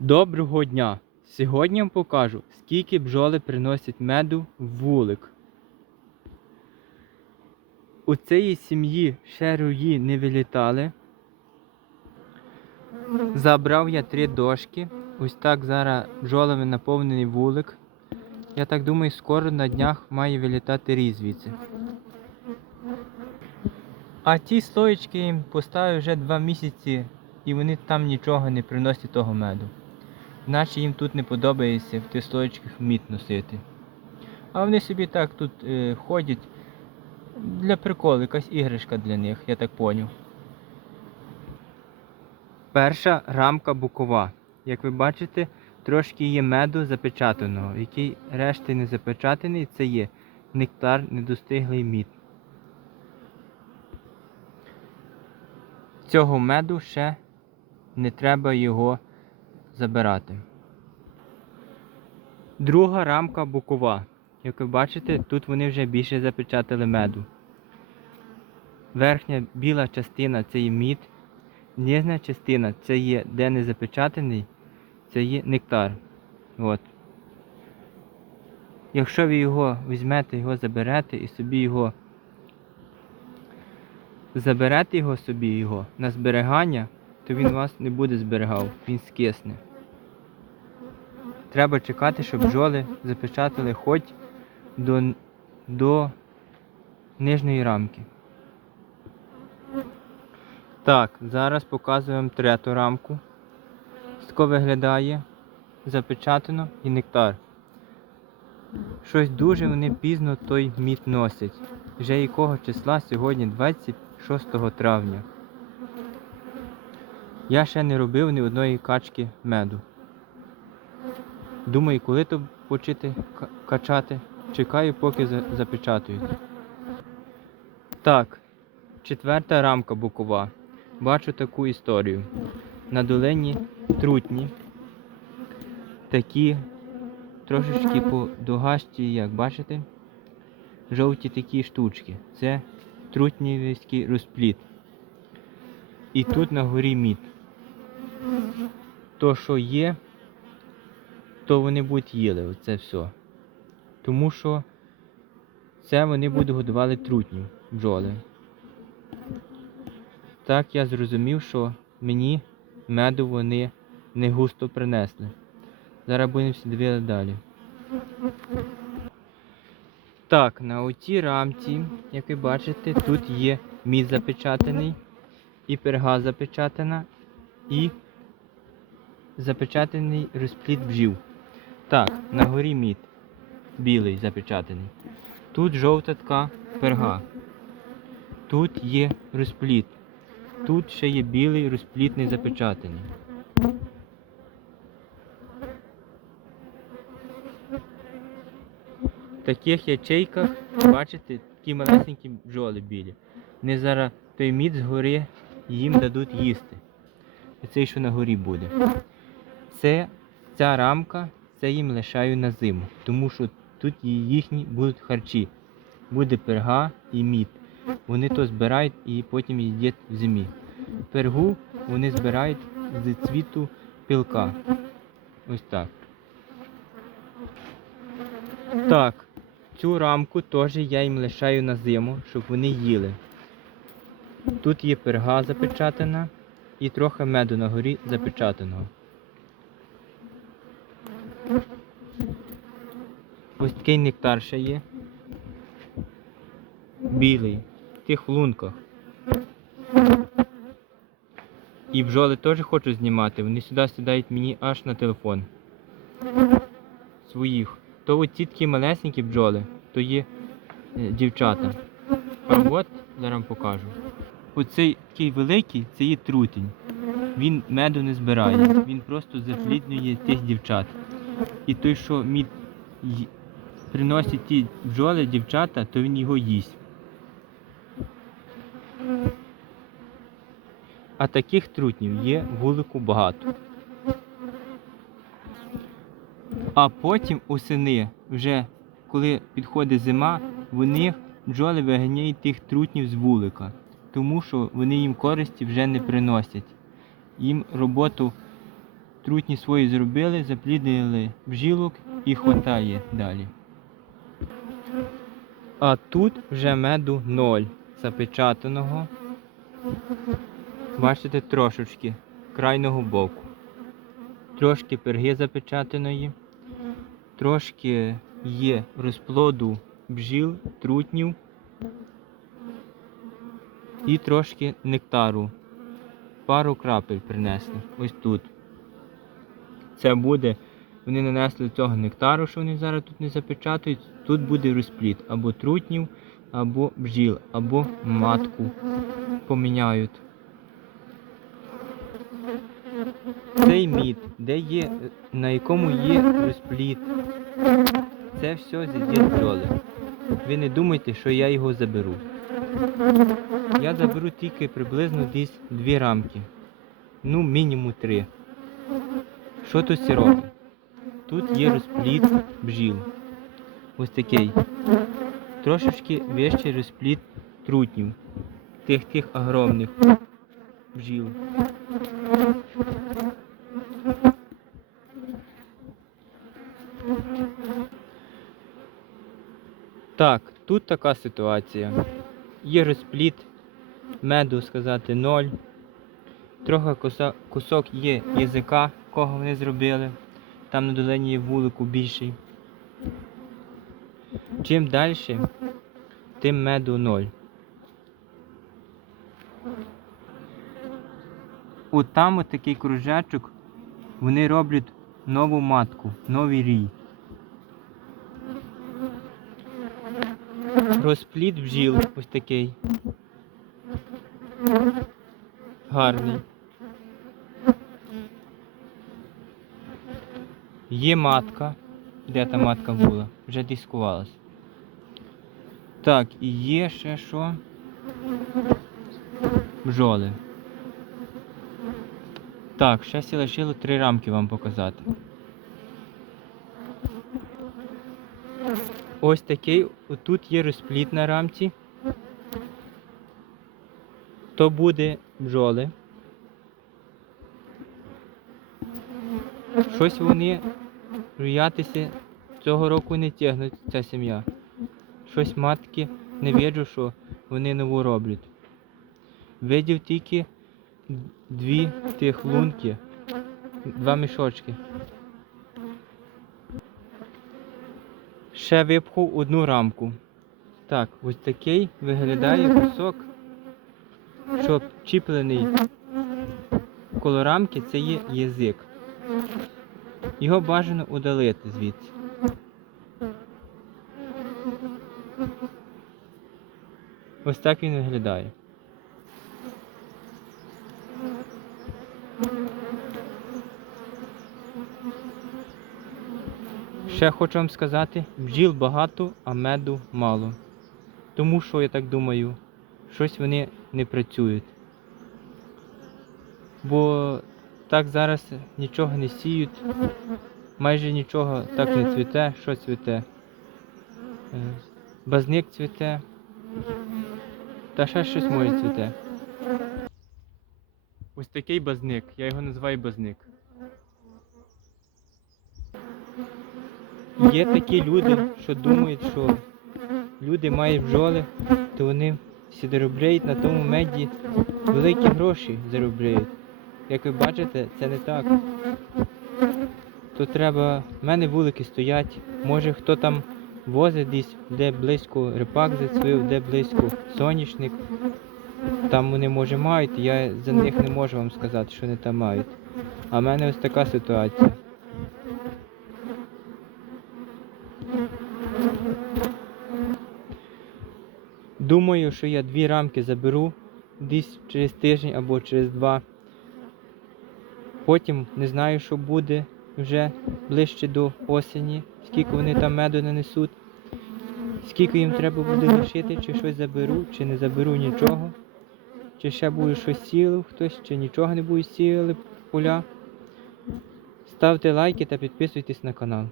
Доброго дня! Сьогодні вам покажу, скільки бджоли приносять меду в вулик. У цієї сім'ї ще рої не вилітали. Забрав я три дошки. Ось так зараз бджолами наповнений вулик. Я так думаю, скоро на днях має вилітати рій. А ті слоєчки їм поставив вже два місяці, і вони там нічого не приносять того меду. Наче їм тут не подобається в тих слоєчках мід носити. А вони собі так тут е, ходять для приколу, якась іграшка для них, я так поняв. Перша рамка букова. Як ви бачите, трошки є меду запечатаного, який решти не запечатаний, це є нектар недостиглий мід. Цього меду ще не треба його забирати. Друга рамка бокова. Як ви бачите, тут вони вже більше запечатали меду. Верхня біла частина це є мід, нижня частина це є де не запечатаний, це є нектар. От. Якщо ви його візьмете, його заберете і собі його заберете його собі його на зберігання, то він вас не буде зберігав, він скисне. Треба чекати, щоб бджоли запечатали хоч до, до нижньої рамки. Так, зараз показую вам третю рамку. Тако виглядає запечатано і нектар. Щось дуже вони пізно той мід носять. Вже якого числа сьогодні 26 травня. Я ще не робив ні одної качки меду. Думаю, коли то почати качати. Чекаю, поки за- запечатують. Так, четверта рамка бокова. Бачу таку історію. На долині трутні. Такі трошечки подогасті, як бачите, жовті такі штучки. Це трутнівський розпліт. І тут на горі мід. То, що є, то вони будуть їли оце все. Тому що це вони будуть годували трутню бджоли. Так я зрозумів, що мені меду вони не густо принесли. Зараз будемо дивитися далі. Так, на отій рамці, як ви бачите, тут є мід запечатаний, і перга запечатана, і запечатаний розпліт бджіл. Так, на горі мід білий запечатаний. Тут жовта така перга. Тут є розпліт. Тут ще є білий розпліт не запечатаний. В таких ячейках, бачите, такі малесенькі бджоли білі. Вони зараз той мід згори їм дадуть їсти. Оцей, що на горі буде. Це ця рамка, це їм лишаю на зиму, тому що тут їхні будуть харчі. Буде перга і мід. Вони то збирають і потім їдять в зимі. Пергу вони збирають з цвіту пілка. Ось так. Так, цю рамку теж я їм лишаю на зиму, щоб вони їли. Тут є перга запечатана і трохи меду на горі запечатаного. Ось такий нектар ще є. Білий. В тих лунках. І бджоли теж хочуть знімати. Вони сюди сідають мені аж на телефон. Своїх. То от ті такі малесенькі бджоли, то є е, дівчата. А от зараз вам покажу. Оцей такий великий це є трутень. Він меду не збирає, він просто запліднює тих дівчат. І той, що мід приносять ті бджоли, дівчата, то він його їсть. А таких трутнів є вулику багато. А потім осени, вже коли підходить зима, вони бджоли виганяють тих трутнів з вулика, тому що вони їм користі вже не приносять. Їм роботу трутні свої зробили, запліднили бжілок і хватає далі. А тут вже меду ноль запечатаного. Бачите, трошечки крайного боку. Трошки перги запечатаної, трошки є розплоду бджіл, трутнів і трошки нектару. Пару крапель принесли. Ось тут. Це буде. Вони нанесли цього нектару, що вони зараз тут не запечатують. Тут буде розпліт або трутнів, або бджіл, або матку поміняють. Цей мід, де є, на якому є розпліт, це все з'їдять бджоли. Ви не думайте, що я його заберу. Я заберу тільки приблизно десь дві рамки. Ну, мінімум три. Що тут це робить? Тут є розпліт бджіл. Ось такий. Трошечки вищий розпліт трутнів. Тих тих огромних бджіл. Так, тут така ситуація. Є розпліт меду, сказати, ноль. Трохи кусок є язика, кого вони зробили. Там на долині є вулику більший. Чим далі, тим меду ноль. От там такий кружечок, вони роблять нову матку, новий рій. Розпліт бджіл ось такий. Гарний. Є матка. Де та матка була? Вже дискувалась. Так, і є ще що? Бджоли. Так, ще сі лишило три рамки вам показати. Ось такий, отут є розпліт на рамці. То буде бджоли. Щось вони руятися цього року не тягнуть ця сім'я. Щось матки не виджу, що вони нову роблять. Видів тільки дві тих лунки, два мішочки. Ще випхав одну рамку. Так, ось такий виглядає кусок, що чіплений коло рамки це є язик. Його бажано удалити звідси. Ось так він виглядає. Ще хочу вам сказати, бджіл багато, а меду мало. Тому що, я так думаю, щось вони не працюють. Бо так зараз нічого не сіють, майже нічого так не цвіте, що цвіте. Е, Базник цвіте, та ще щось може цвіте. Ось такий базник, я його називаю базник. Є такі люди, що думають, що люди мають бджоли, то вони всі заробляють на тому меді великі гроші заробляють. Як ви бачите, це не так. То треба, в мене вулики стоять, може хто там возить десь, де близько рипак зацвив, де близько соняшник. Там вони може мають, я за них не можу вам сказати, що вони там мають. А в мене ось така ситуація. Думаю, що я дві рамки заберу десь через тиждень або через два. Потім не знаю, що буде вже ближче до осені, скільки вони там меду нанесуть, скільки їм треба буде лишити, чи щось заберу, чи не заберу нічого, чи ще буде щось сіло хтось, чи нічого не буде сіяли поля. Ставте лайки та підписуйтесь на канал.